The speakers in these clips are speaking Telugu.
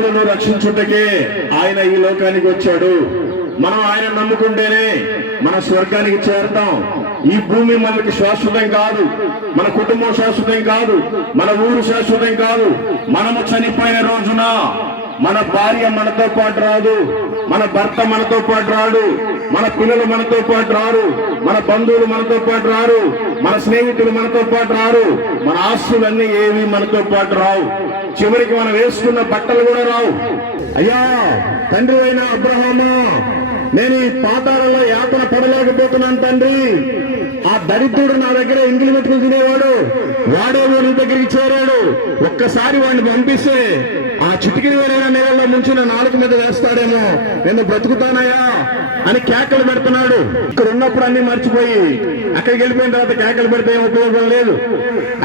మానవులను రక్షించుటకే ఆయన ఈ లోకానికి వచ్చాడు. మనం ఆయన నమ్ముకుంటేనే మన స్వర్గానికి చేరతాం. ఈ భూమి మనకి శాశ్వతం కాదు, మన కుటుంబం శాశ్వతం కాదు, మన ఊరు శాశ్వతం కాదు. మనము చనిపోయిన రోజున మన భార్య మనతో పాటు రాదు, మన భర్త మనతో పాటు రాడు, మన పిల్లలు మనతో పాటు రారు, మన బంధువులు మనతో పాటు రారు, మన స్నేహితులు మనతో పాటు రారు, మన ఆస్తులన్నీ ఏవి మనతో పాటు రావు. చివరికి మనం వేసుకున్న బట్టలు కూడా రావు. అయ్యా తండ్రి అయిన అబ్రహాము, నేను ఈ పాతాళంలో యాతన పడలేకపోతున్నాను తండ్రి. ఆ దరిద్రుడు నా దగ్గర ఎంగిలి మెతుకులు తినేవాడు, వాడేమో నీ దగ్గరికి చేరాడు. ఒక్కసారి వాడిని పంపిస్తే ఆ చిటికి వేరైనా నీళ్ళలో ముంచిన నాలుగు మీద వేస్తాడేమో, నేను బ్రతుకుతానయ్యా అని కేకలు పెడుతున్నాడు. ఇక్కడ ఉన్నప్పుడు అన్ని మర్చిపోయి అక్కడికి వెళ్ళిపోయిన తర్వాత కేకలు పెడితే ఏం ఉపయోగం లేదు.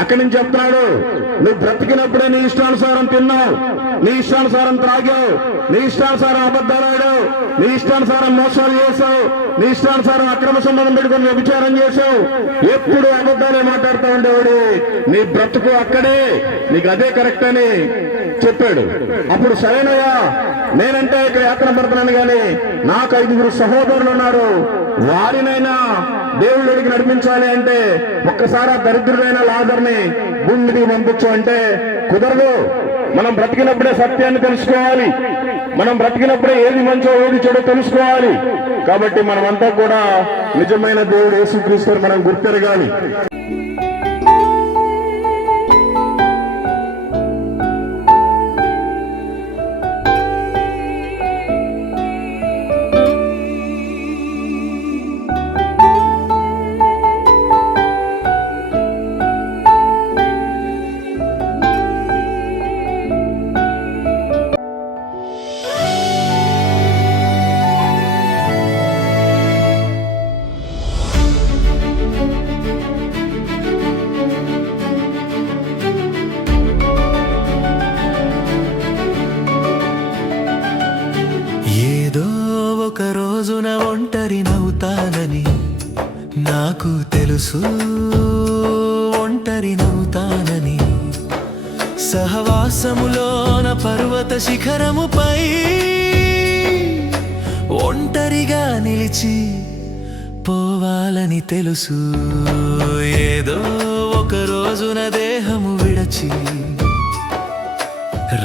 అక్కడి నుంచి చెప్తున్నాడు, నువ్వు బ్రతికినప్పుడే నీ ఇష్టానుసారం తిన్నావు, నీ ఇష్టానుసారం త్రాగావు, నీ ఇష్టానుసారం అబద్ధాలు ఆడావు, నీ ఇష్టానుసారం మోసాలు చేసావు, నీ ఇష్టానుసారం అక్రమ సంబంధం పెట్టుకుని వ్యభిచారం చేసావు, ఎప్పుడు అబద్ధాలే మాట్లాడుతూ ఉండేవాడు. నీ బ్రతుకు అక్కడే, నీకు అదే కరెక్ట్ అని చెప్పాడు. అప్పుడు సరేనయ్యా, నేనంటే ఇక్కడ యాత్ర పడుతున్నాను కానీ నాకు 5 సహోదరులు ఉన్నారు, వారినైనా దేవుడికి నడిపించాలి అంటే ఒక్కసారి ఆ దరిద్రుడైన లాజర్ని భూమి మీదకి పంపించు అంటే కుదరదు. మనం బ్రతికినప్పుడే సత్యాన్ని తెలుసుకోవాలి, మనం బ్రతికినప్పుడే ఏది మంచో ఏది చెడో తెలుసుకోవాలి. కాబట్టి మనమంతా కూడా నిజమైన దేవుడు యేసుక్రీస్తుని మనం గుర్తెరగాలి. ఒక రోజున ఒంటరినవుతానని నాకు తెలుసు, ఒంటరినవుతానని. సహవాసములోన పర్వత శిఖరముపై ఒంటరిగా నిలిచి పోవాలని తెలుసు. ఏదో ఒక రోజున దేహము విడచి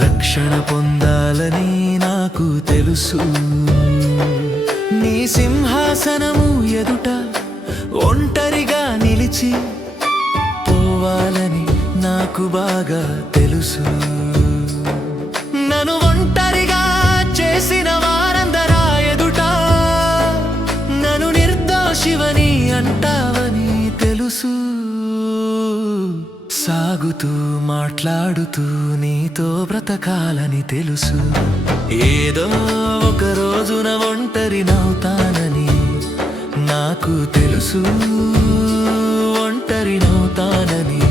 రక్షణ పొందాలని నాకు తెలుసు. నీ సింహాసనము ఎదుట ఒంటరిగా నిలిచి పోవాలని నాకు బాగా తెలుసు. నన్ను ఒంటరిగా చేసిన వారందరా ఎదుట నన్ను నిర్దోషివని అంటావని తెలుసు. సాగుతూ మాట్లాడుతూ నీతో బ్రతకాలని తెలుసు. ఏదో ఒక రోజున ఒంటరినవుతానని నాకు తెలుసు, ఒంటరినవుతానని.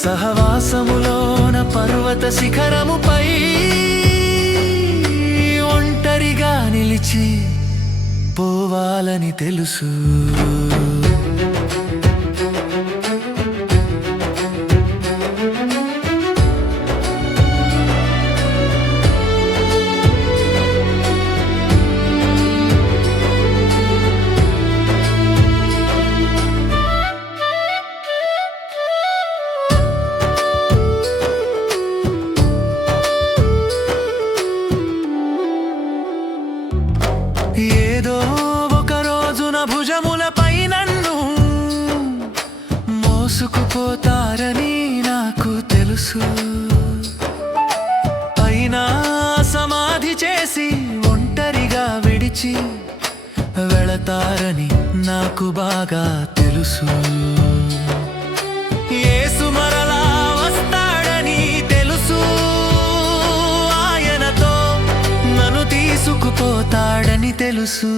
సహవాసములోన పర్వత శిఖరముపై ఒంటరిగా నిలిచి పోవాలని తెలుసు. ఏదో ఒక రోజున భుజములపై నన్ను మోసుకుపోతారని నాకు తెలుసు. అయినా సమాధి చేసి ఒంటరిగా విడిచి వెళతారని నాకు బాగా తెలుసు. యేసు మరలా వస్తాడని తెలుసు, ఆయనతో నన్ను తీసుకుపోతాడని తెలుసు.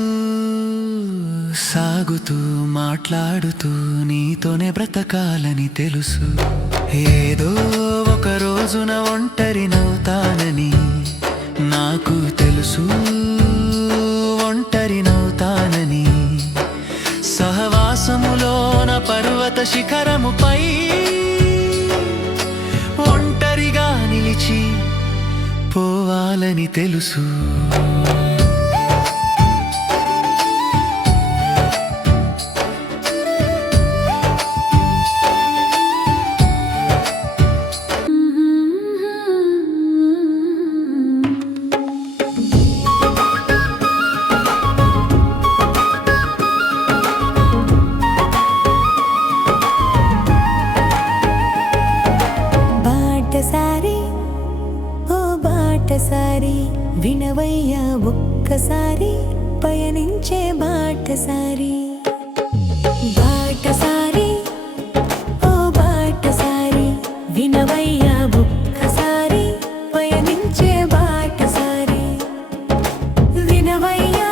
సాగుతూ మాట్లాడుతూ నీతోనే బ్రతకాలని తెలుసు. ఏదో ఒక రోజున ఒంటరినవుతానని నాకు తెలుసు, ఒంటరినవుతానని. సహవాసములోన పర్వత శిఖరముపై ఒంటరిగా నిలిచి పోవాలని తెలుసు. బాటసారి ఓ బాటసారి వినవయ్యా ఒక్కసారి పయనించే బాటసారి. బాటసారి ఓ బాటసారి వినవయ్యా ఒక్కసారి పయనించే బాటసారి. వినవయ్యా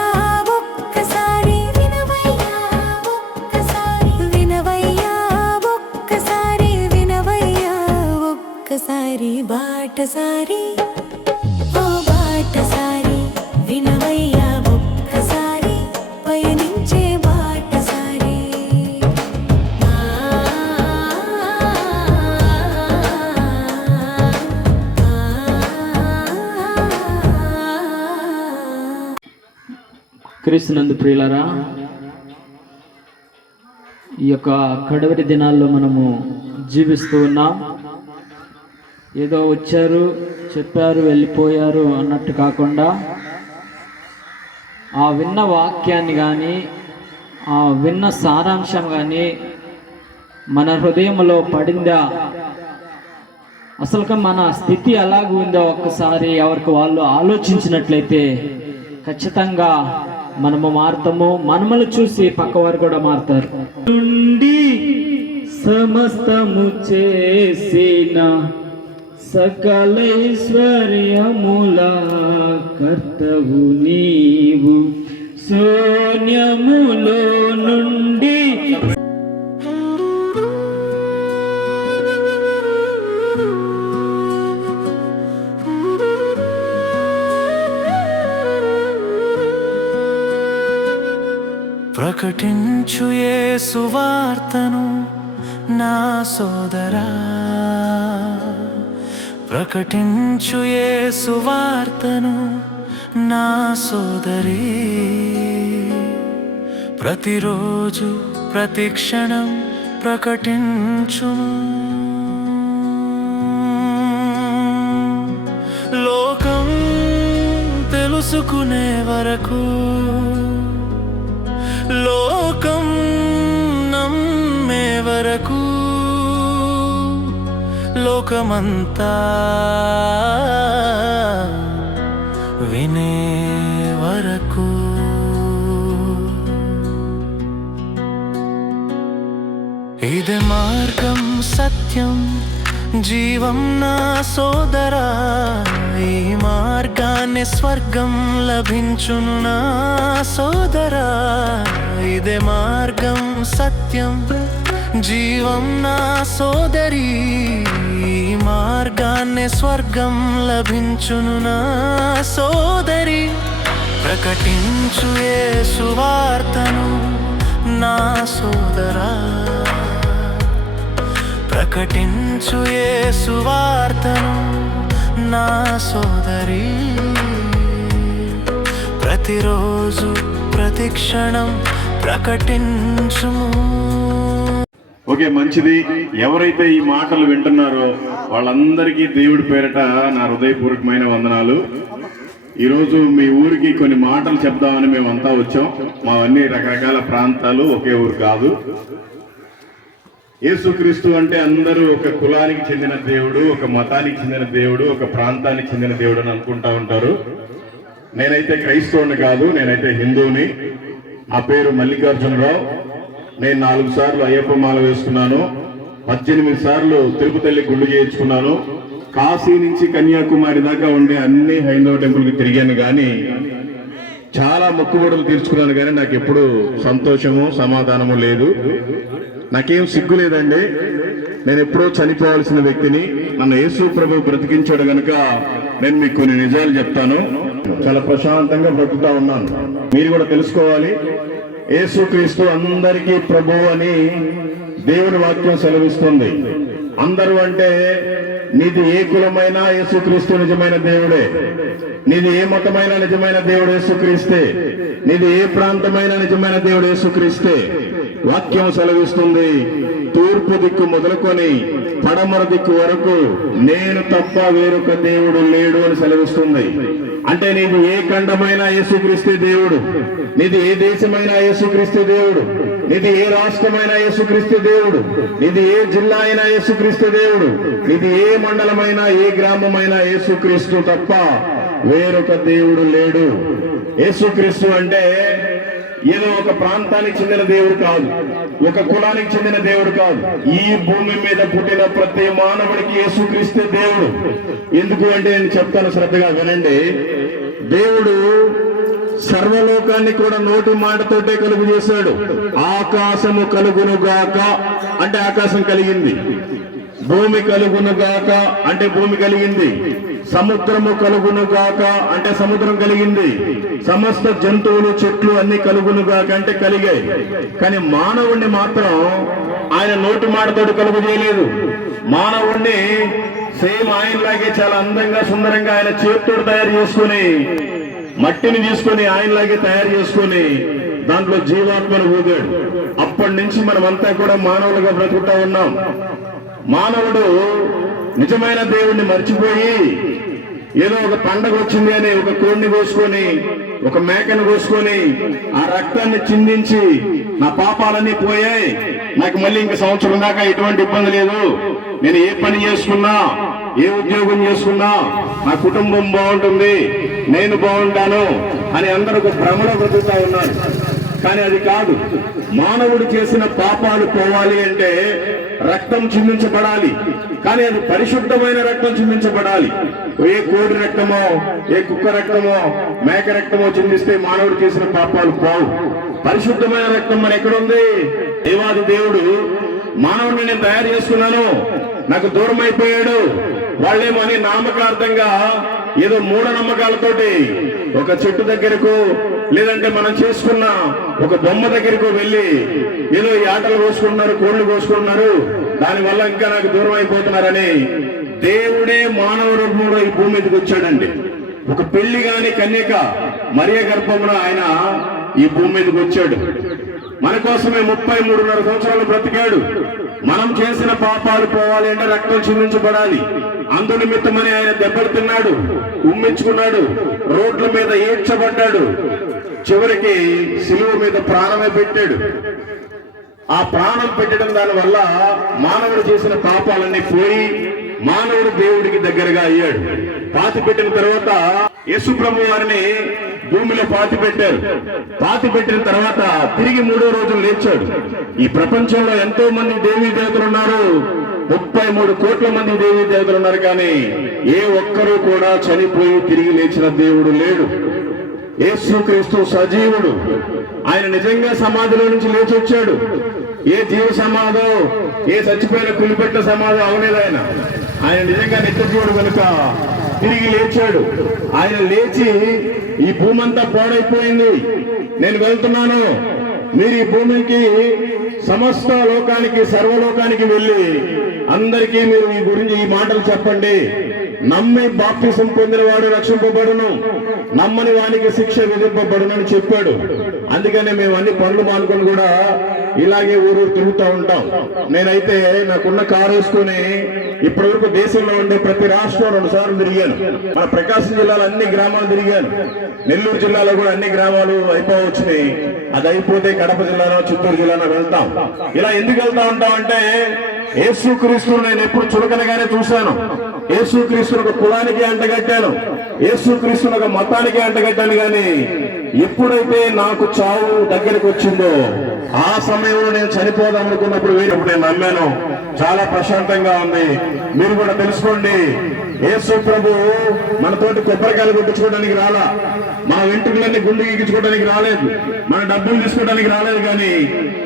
ఒక్కసారి వినవయ్యా ఒక్కసారి వినవయ్యా ఒక్కసారి వినవయ్యా ఒక్కసారి. బాటసారి ఓ బాటసారి వినవయ్యా ఒక్కసారి పయనించే బాటసారి. క్రీస్తునందు ప్రియులారా, ఈ యొక్క కడవరి దినాల్లో మనము జీవిస్తూ ఉన్నాం. ఏదో వచ్చారు, చెప్పారు, వెళ్ళిపోయారు అన్నట్టు కాకుండా ఆ విన్న వాక్యాన్ని కానీ ఆ విన్న సారాంశం కానీ మన హృదయంలో పడిందా, అసలుగా మన స్థితి ఎలాగ ఉందో ఒక్కసారి ఎవరికి వాళ్ళు ఆలోచించినట్లయితే ఖచ్చితంగా మనము మారుతాము. మనములు చూసి పక్కవారు కూడా మారుతారు. నుండి సమస్తము చేసిన సకలైశ్వర్యముల కర్తవు నీవు, శూన్యములో నుండి ప్రకటించు యేసు వార్తను నా సోదరా, ప్రకటించు యేసు వార్తను నా సోదరి. ప్రతిరోజు ప్రతి క్షణం ప్రకటించుము. లోకం తెలుసుకునే వరకు, లోకం నమ్మే వరకు, లోకమంతా వినే వరకు. ఇదే మార్గం, సత్యం, జీవం నా సోదరా. ఈ మార్గాన్ని స్వర్గం లభించును నా సోదరా. ఇదే మార్గం, సత్యం, జీవం నా సోదరి. ఈ మార్గాన్ని స్వర్గం లభించును నా సోదరి. ప్రకటించు యేసు వార్తను నా సోదరా, ప్రకటించు యేసు వార్తను నా సోదరి. ప్రతిరోజు ప్రతి క్షణం ప్రకటించుము. ఓకే, మంచిది. ఎవరైతే ఈ మాటలు వింటున్నారో వాళ్ళందరికీ దేవుడి పేరట నా హృదయపూర్వకమైన వందనాలు. ఈరోజు మీ ఊరికి కొన్ని మాటలు చెప్దామని మేమంతా వచ్చాం. మావన్నీ రకరకాల ప్రాంతాలు, ఒకే ఊరు కాదు. యేసుక్రీస్తు అంటే అందరూ ఒక కులానికి చెందిన దేవుడు, ఒక మతానికి చెందిన దేవుడు, ఒక ప్రాంతానికి చెందిన దేవుడు అని అనుకుంటా ఉంటారు. నేనైతే క్రైస్తవుని కాదు, నేనైతే హిందువుని. నా పేరు మల్లికార్జునరావు. నేను 4 సార్లు అయ్యప్ప మాల వేసుకున్నాను, 18 సార్లు తిరుపతి గుండు చేయించుకున్నాను. కాశీ నుంచి కన్యాకుమారి దాకా ఉండే అన్ని హైందవ టెంపుల్కి తిరిగాను, కానీ చాలా మొక్కుబడులు తీర్చుకున్నాను, కానీ నాకు ఎప్పుడు సంతోషము సమాధానము లేదు. నాకేం సిగ్గు లేదండి. నేను ఎప్పుడో చనిపోవాల్సిన వ్యక్తిని. నన్ను యేసు ప్రభు బ్రతికించాడు గనుక నేను మీకు కొన్ని నిజాలు చెప్తాను. చాలా ప్రశాంతంగా బ్రతుకుతా ఉన్నాను. మీరు కూడా తెలుసుకోవాలి, యేసుక్రీస్తు అందరికీ ప్రభు అని దేవుని వాక్యం సెలవిస్తుంది. అందరూ అంటే నీది ఏ కులమైన యేసుక్రీస్తు నిజమైన దేవుడే, నీది ఏ మతమైన నిజమైన దేవుడు యేసుక్రీస్తే, నీది ఏ ప్రాంతమైన నిజమైన దేవుడు యేసుక్రీస్తే. వాక్యం సెలవిస్తుంది, తూర్పు దిక్కు మొదలుకొని పడమర దిక్కు వరకు నేను తప్ప వేరొక దేవుడు లేడు అని సెలవిస్తుంది. అంటే నీది ఏ ఖండమైన యేసుక్రీస్తు దేవుడు, నీది ఏ దేశమైన యేసుక్రీస్తు దేవుడు, నీది ఏ రాష్ట్రమైన యేసుక్రీస్తు దేవుడు, నీది ఏ జిల్లా అయినా యేసుక్రీస్తు దేవుడు, నీది ఏ మండలమైనా ఏ గ్రామమైనా యేసుక్రీస్తు తప్ప వేరొక దేవుడు లేడు. యేసుక్రీస్తు అంటే ఏదో ఒక ప్రాంతానికి చెందిన దేవుడు కాదు, ఒక కులానికి చెందిన దేవుడు కాదు. ఈ భూమి మీద పుట్టిన ప్రతి మానవుడికి యేసుక్రీస్తే దేవుడు. ఎందుకు అంటే నేను చెప్తాను, శ్రద్ధగా వినండి. దేవుడు సర్వలోకాన్ని కూడా నోటి మాటతోటే కలుగు చేశాడు. ఆకాశము కలుగునుగాక అంటే ఆకాశం కలిగింది, భూమి కలుగునుగాక అంటే భూమి కలిగింది, సముద్రము కలుగునుగాక అంటే సముద్రం కలిగింది, సమస్త జంతువులు చెట్లు అన్ని కలుగునుగాక అంటే కలిగాయి. కానీ మానవుణ్ణి మాత్రం ఆయన నోటి మాటతోటి కలుగు చేయలేదు. మానవుణ్ణి సేమ్ ఆయనలాగే చాలా అందంగా సుందరంగా ఆయన చేతితోటి తయారు చేసుకుని, మట్టిని తీసుకొని ఆయనలాగే తయారు చేసుకొని దాంట్లో జీవాత్మను ఊగాడు. అప్పటి నుంచి మనమంతా కూడా మానవులుగా బ్రతుకుతా ఉన్నాం. మానవుడు నిజమైన దేవుణ్ణి మర్చిపోయి ఏదో ఒక పండగ వచ్చింది అని ఒక కోడిని కోసుకొని, ఒక మేకను కోసుకొని ఆ రక్తాన్ని చిందించి నా పాపాలన్నీ పోయాయి, నాకు మళ్ళీ ఇంక సంవత్సరం దాకా ఎటువంటి ఇబ్బంది లేదు, నేను ఏ పని చేసుకున్నా ఏ ఉద్యోగం చేసుకున్నా నా కుటుంబం బాగుంటుంది, నేను బాగుంటాను అని అందరూ ఒక భ్రమలో బ్రతుకుతా ఉన్నారు. కానీ అది కాదు. మానవుడు చేసిన పాపాలు పోవాలి అంటే రక్తం చిందించబడాలి. కానీ అది పరిశుద్ధమైన రక్తం చిందించబడాలి. ఏ కోడి రక్తమో ఏ కుక్క రక్తమో మేక రక్తమో చిందిస్తే మానవుడు చేసిన పాపాలు పోవు. పరిశుద్ధమైన రక్తం మన ఎక్కడుంది? దేవాది దేవుడు మానవుడిని నేను తయారు చేసుకున్నాను, నాకు దూరం అయిపోయాడు వాళ్ళేమో అని నామకార్థంగా ఏదో మూఢనమ్మకాలతోటి ఒక చెట్టు దగ్గరకు లేదంటే మనం చేసుకున్న ఒక బొమ్మ దగ్గరకు వెళ్ళి ఏదో ఈ ఆటలు కోసుకుంటున్నారు, కోళ్లు కోసుకుంటున్నారు, దానివల్ల ఇంకా నాకు దూరం అయిపోతున్నారని దేవుడే మానవ రూపంలో ఈ భూమి మీదకి వచ్చాడండి. ఒక పెళ్లి గాని కన్యక మరియ గర్భమున ఆయన ఈ భూమి మీదకి వచ్చాడు. మన కోసమే 33.5 సంవత్సరాలు బ్రతికాడు. మనం చేసిన పాపాలు పోవాలి అంటే రక్తం చిందించబడాలి. అందు నిమిత్తమని ఆయన దెబ్బలు తిన్నాడు, ఉమ్మించుకున్నాడు, రోడ్ల మీద ఏడ్చబడ్డాడు, చివరికి సిలువ మీద ప్రాణమే పెట్టాడు. ఆ ప్రాణం పెట్టడం దాని వల్ల మానవుడు చేసిన పాపాలన్నీ పోయి మానవుడు దేవుడికి దగ్గరగా అయ్యాడు. పాతి పెట్టిన తర్వాత యేసు ప్రభు వారిని భూమిలో పాతి పెట్టారు. పాతి పెట్టిన తర్వాత తిరిగి 3వ రోజు లేచాడు. ఈ ప్రపంచంలో ఎంతో మంది దేవీ దేవతలు ఉన్నారు, 33 కోట్ల మంది దేవీ దేవతలు ఉన్నారు. కానీ ఏ ఒక్కరూ కూడా చనిపోయి తిరిగి లేచిన దేవుడు లేడు. యేసుక్రీస్తు సజీవుడు. ఆయన నిజంగా సమాధిలో నుంచి లేచి వచ్చాడు. ఏ జీవ సమాధో ఏ చచ్చిపోయిన కులిపెట్ట సమాధో అవలేదు. ఆయన నిజంగా నిత్యజీవుడు కనుక తిరిగి లేచాడు. ఆయన లేచి ఈ భూమి అంతా పాడైపోయింది, నేను వెళ్తున్నాను, మీరు ఈ భూమికి సమస్త లోకానికి సర్వలోకానికి వెళ్ళి అందరికీ మీరు ఈ గురించి ఈ మాటలు చెప్పండి. నమ్మి బాప్తిసం పొందిన వాడు రక్షింపబడును, నమ్మని వానికి శిక్ష విధింపబడును అని చెప్పాడు. అందుకనే మేము అన్ని పనులు మానుకొని కూడా ఇలాగే ఊరు తిరుగుతూ ఉంటాం. నేనైతే నాకున్న కారు వేసుకుని ఇప్పటి వరకు దేశంలో ఉండే ప్రతి రాష్ట్రం 2 సార్లు తిరిగాను. మన ప్రకాశం జిల్లాలో అన్ని గ్రామాలు తిరిగాను. నెల్లూరు జిల్లాలో కూడా అన్ని గ్రామాలు అయిపోవచ్చినాయి. అది అయిపోతే కడప జిల్లాలో చిత్తూరు జిల్లాలో వెళ్తాం. ఇలా ఎందుకు వెళ్తా ఉంటాం అంటే యేసుక్రీస్తును నేను ఎప్పుడు చులకనగానే చూశాను. యేసుక్రీస్తును ఒక కులానికి అంటగట్టాను, యేసుక్రీస్తును ఒక మతానికి అంటగట్టాను. కానీ ఎప్పుడైతే నాకు చావు దగ్గరకు వచ్చిందో ఆ సమయంలో నేను చనిపోదాం అనుకున్నప్పుడు వేరేప్పుడు నేను నమ్మాను. చాలా ప్రశాంతంగా ఉంది. మీరు కూడా తెలుసుకోండి, యేసు ప్రభు మనతోటి కొబ్బరికాయలు కొట్టించుకోవడానికి రాలా, మన వెంట్రుకలన్నీ గుండె ఎక్కించుకోవడానికి రాలేదు, మన డబ్బులు తీసుకోవడానికి రాలేదు. కానీ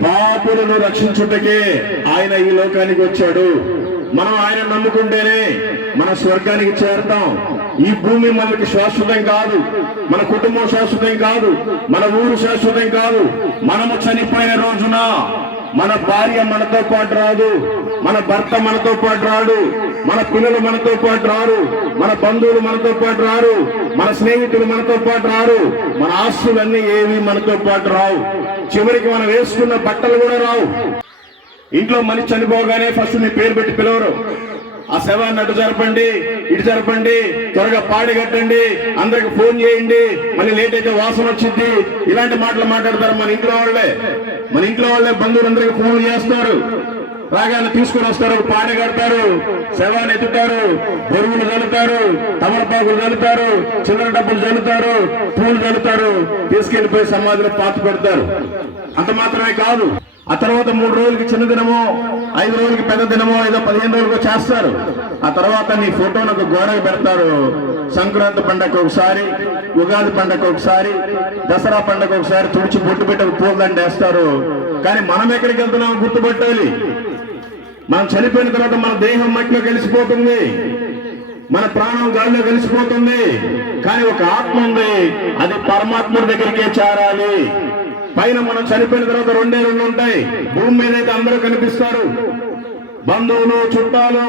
పాపులను రక్షించుటకే ఆయన ఈ లోకానికి వచ్చాడు. మనం ఆయన నమ్ముకుంటేనే మన స్వర్గానికి చేరతాం. ఈ భూమి మనకి శాశ్వతం కాదు, మన కుటుంబం శాశ్వతం కాదు, మన ఊరు శాశ్వతం కాదు. మనము చనిపోయిన రోజున మన భార్య మనతో పాటు రాదు, మన భర్త మనతో పాటు రాడు, మన పిల్లలు మనతో పాటు రారు, మన బంధువులు మనతో పాటు రారు, మన స్నేహితులు మనతో పాటు రారు, మన ఆస్తులన్నీ ఏవి మనతో పాటు రావు. చివరికి మనం వేసుకున్న బట్టలు కూడా రావు. ఇంట్లో మనిషి చనిపోగానే ఫస్ట్ నీ పేరు పెట్టి పిలవరు. ఆ శవాన్ని అటు జరపండి, ఇటు జరపండి, త్వరగా పాడి కట్టండి, అందరికి ఫోన్ చేయండి, మళ్ళీ లేట్ అయితే వాసన వచ్చింది, ఇలాంటి మాటలు మాట్లాడతారు మన ఇంట్లో వాళ్ళే బంధువులందరికీ ఫోన్లు చేస్తారు. రాగానే తీసుకుని వస్తారు, పాడి కడతారు, శవాన్ని ఎత్తుతారు, బొరుగులు చల్లుతారు, తమలపాకులు చల్లుతారు, చిల్లర డబ్బులు చల్లుతారు, పూలు చల్లుతారు, తీసుకెళ్లిపోయి సమాధిలో పాతి పెడతారు. అంత మాత్రమే కాదు, ఆ తర్వాత 3 రోజులకి చిన్న దినమో, 5 రోజులకి పెద్ద దినమో, ఏదో 15 రోజులకు చేస్తారు. ఆ తర్వాత నీ ఫోటోను ఒక గోడకు పెడతారు. సంక్రాంతి పండగ ఒకసారి, ఉగాది పండగ ఒకసారి, దసరా పండగ ఒకసారి తుడిచి బొట్టు పెట్టి పూలదండ వేస్తారు. కానీ మనం ఎక్కడికి వెళ్తున్నామో గుర్తుపట్టాలి. మనం చనిపోయిన తర్వాత మన దేహం మట్టిలో కలిసిపోతుంది, మన ప్రాణం గాలిలో కలిసిపోతుంది. కానీ ఒక ఆత్మ ఉంది, అది పరమాత్ముడి దగ్గరికే చేరాలి. పైన మనం చనిపోయిన తర్వాత 2 ఉంటాయి. భూమి మీద అయితే అందరూ కనిపిస్తారు, బంధువులు, చుట్టాలు,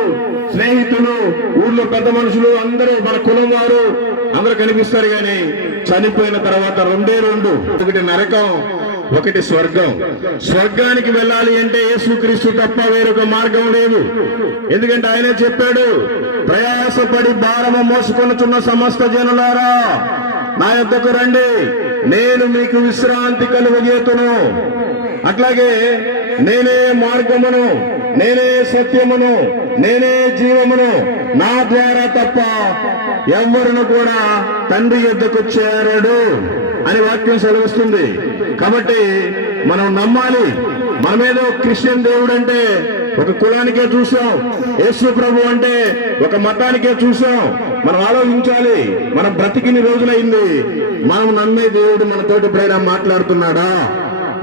స్నేహితులు, ఊర్లో పెద్ద మనుషులు అందరూ, మన కులం వారు అందరూ కనిపిస్తారు. కానీ చనిపోయిన తర్వాత 2 ఒకటి నరకం, ఒకటి స్వర్గం. స్వర్గానికి వెళ్ళాలి అంటే యేసుక్రీస్తు తప్ప వేరొక మార్గం లేదు. ఎందుకంటే ఆయనే చెప్పాడు, ప్రయాసపడి భారము మోసుకొనుచున్న సమస్త జనులారా నా యొద్దకు రండి, నేను మీకు విశ్రాంతి కలుగజేతును. అట్లాగే నేనే మార్గమును, నేనే సత్యమును, నేనే జీవమును, నా ద్వారా తప్ప ఎవ్వరును కూడా తండ్రి యొద్దకు చేరడు అని వాక్యం సెలవిస్తుంది. కాబట్టి మనం నమ్మాలి. మనమేదో క్రిస్టియన్ దేవుడు అంటే ఒక కులానికే చూసాం, యేసు ప్రభు అంటే ఒక మతానికే చూసాం. మనం ఆలోచించాలి, మనం బ్రతికిని రోజులైంది. మనం నమ్మే దేవుడు మనతోటి ఎప్పుడైనా మాట్లాడుతున్నాడా?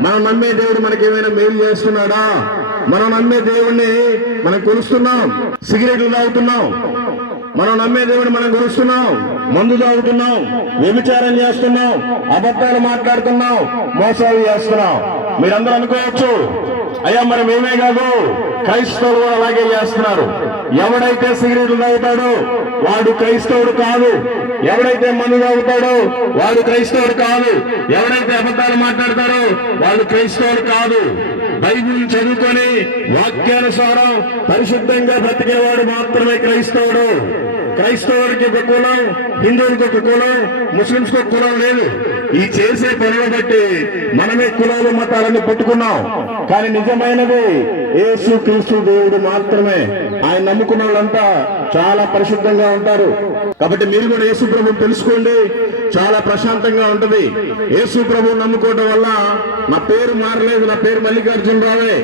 మనం నమ్మే దేవుడు మనకి ఏమైనా మేలు చేస్తున్నాడా? మనం నమ్మే దేవుడిని మనం కొలుస్తున్నాం, సిగరెట్లు తాగుతున్నాం. మనం నమ్మే దేవుడు మనం కొలుస్తున్నాం, మందు తాగుతున్నాం, వ్యభిచారం చేస్తున్నాం, అబద్ధాలు మాట్లాడుతున్నాం, మోసాలు చేస్తున్నాం. మీరందరూ అనుకోవచ్చు, అయ్యా మరి మేమే కాదు, క్రైస్తవులు అలాగే చేస్తున్నారు. ఎవడైతే సిగరెట్లు తాగుతాడో వాడు క్రైస్తవుడు కాదు, ఎవడైతే మందు తాగుతాడో వాడు క్రైస్తవుడు కాదు, ఎవడైతే అబద్ధాలు మాట్లాడతాడో వాడు క్రైస్తవుడు కాదు. బైబిల్ చదువుకొని వాక్యానుసారం పరిశుద్ధంగా బ్రతికేవాడు మాత్రమే క్రైస్తవుడు. క్రైస్తవుడికి ఒక కులం, హిందువులకి ఒక కులం, ముస్లింస్కి ఒక కులం లేదు. ఈ చేసే పనులు బట్టి మనమే కులాలు మతాలను పట్టుకున్నాం. కానీ నిజమైనది యేసు క్రీస్తు దేవుడు మాత్రమే. ఆయన నమ్ముకున్న వాళ్ళంతా చాలా పరిశుద్ధంగా ఉంటారు. కాబట్టి మీరు కూడా యేసు ప్రభువుని తెలుసుకోండి, చాలా ప్రశాంతంగా ఉంటది. యేసు ప్రభువుని నమ్ముకోవడం వల్ల నా పేరు మారలేదు, నా పేరు మల్లికార్జునరావే.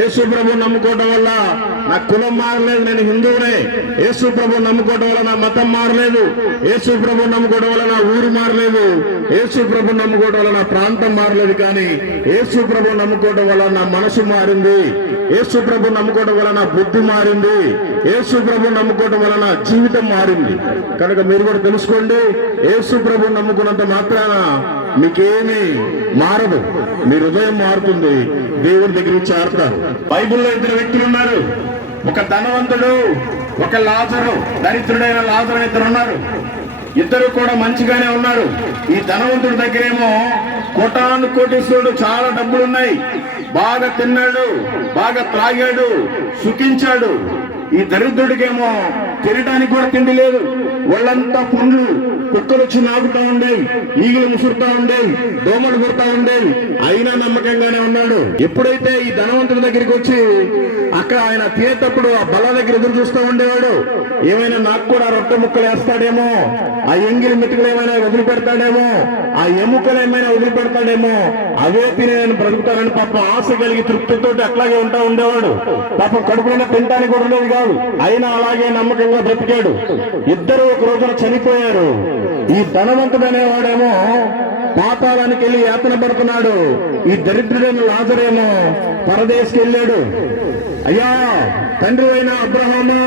యేసు ప్రభువుని నమ్ముకోవడం వల్ల నా కులం మారలేదు, నేను హిందువునే. యేసు ప్రభువుని నమ్ముకోవడం వల్ల నా మతం మారలేదు, యేసు ప్రభువుని నమ్ముకోవడం వల్ల నా ఊరు మారలేదు, యేసు ప్రభువుని నమ్ముకోవడం వల్ల నా ప్రాంతం మారలేదు. కానీ యేసు ప్రభువుని నమ్ముకోవడం వల్ల నా మనసు మారింది, యేసు ప్రభువుని నమ్ముకోవడం వల్ల నా బుద్ధి మారింది, యేసు ప్రభువుని నమ్ముకోవడం వల్ల నా జీవితం మారింది. కనుక మీరు కూడా తెలుసుకోండి, యేసు ప్రభువుని నమ్ముకున్నంత మాత్రాన మీకేమీ మారదు, మీ హృదయం మారుతుంది, దేవుడి దగ్గర నుంచి చేరతారు. బైబిల్లో 2 వ్యక్తులు ఉన్నారు, ఒక ధనవంతుడు, ఒక లాజరు, దరిద్రుడైన లాజరు అని 2 ఉన్నారు. ఇద్దరు కూడా మంచిగానే ఉన్నారు. ఈ ధనవంతుడి దగ్గరేమో కోటాను కోటీశ్వరుడు, చాలా డబ్బులున్నాయి, బాగా తిన్నాడు, బాగా త్రాగాడు, సుఖించాడు. ఈ దరిద్రుడికేమో తినడానికి కూడా తిండి లేదు, వాళ్ళంతా పుండ్లు, కుక్కలు వచ్చి నాకుతా ఉండేవి, ఈగలు ముసురుతా ఉండేవి, దోమలు కొడతా ఉండేవి, అయినా నమ్మకంగానే ఉన్నాడు. ఎప్పుడైతే ఈ ధనవంతుడి దగ్గరికి వచ్చి అక్కడ ఆయన తినేటప్పుడు ఆ బల్ల దగ్గర ఎదురు చూస్తూ ఉండేవాడు, ఏమైనా నాకు కూడా రొట్టె ముక్కలు వేస్తాడేమో, ఆ ఎంగిలి మెతుకులు ఏమైనా వదిలిపెడతాడేమో, ఆ ఎముకలు ఏమైనా వదిలిపెడతాడేమో, అవే తిని నేను బ్రతుకుతానని పాపం ఆశ కలిగి తృప్తితో అట్లాగే ఉంటా ఉండేవాడు. పాపం కడుపులో తినడానికి కూడా ఉండేది కాదు, అయినా అలాగే నమ్మకంగా బ్రతికాడు. ఇద్దరు ఒక రోజున చనిపోయారు. ఈ ధనవంతుడు అనేవాడేమో పాతాళానికి వెళ్ళి యాతన పడుతున్నాడు, ఈ దరిద్రుడైన లాజరేమో పరదేశకి వెళ్ళాడు. అయ్యా తండ్రి అయిన అబ్రహాము,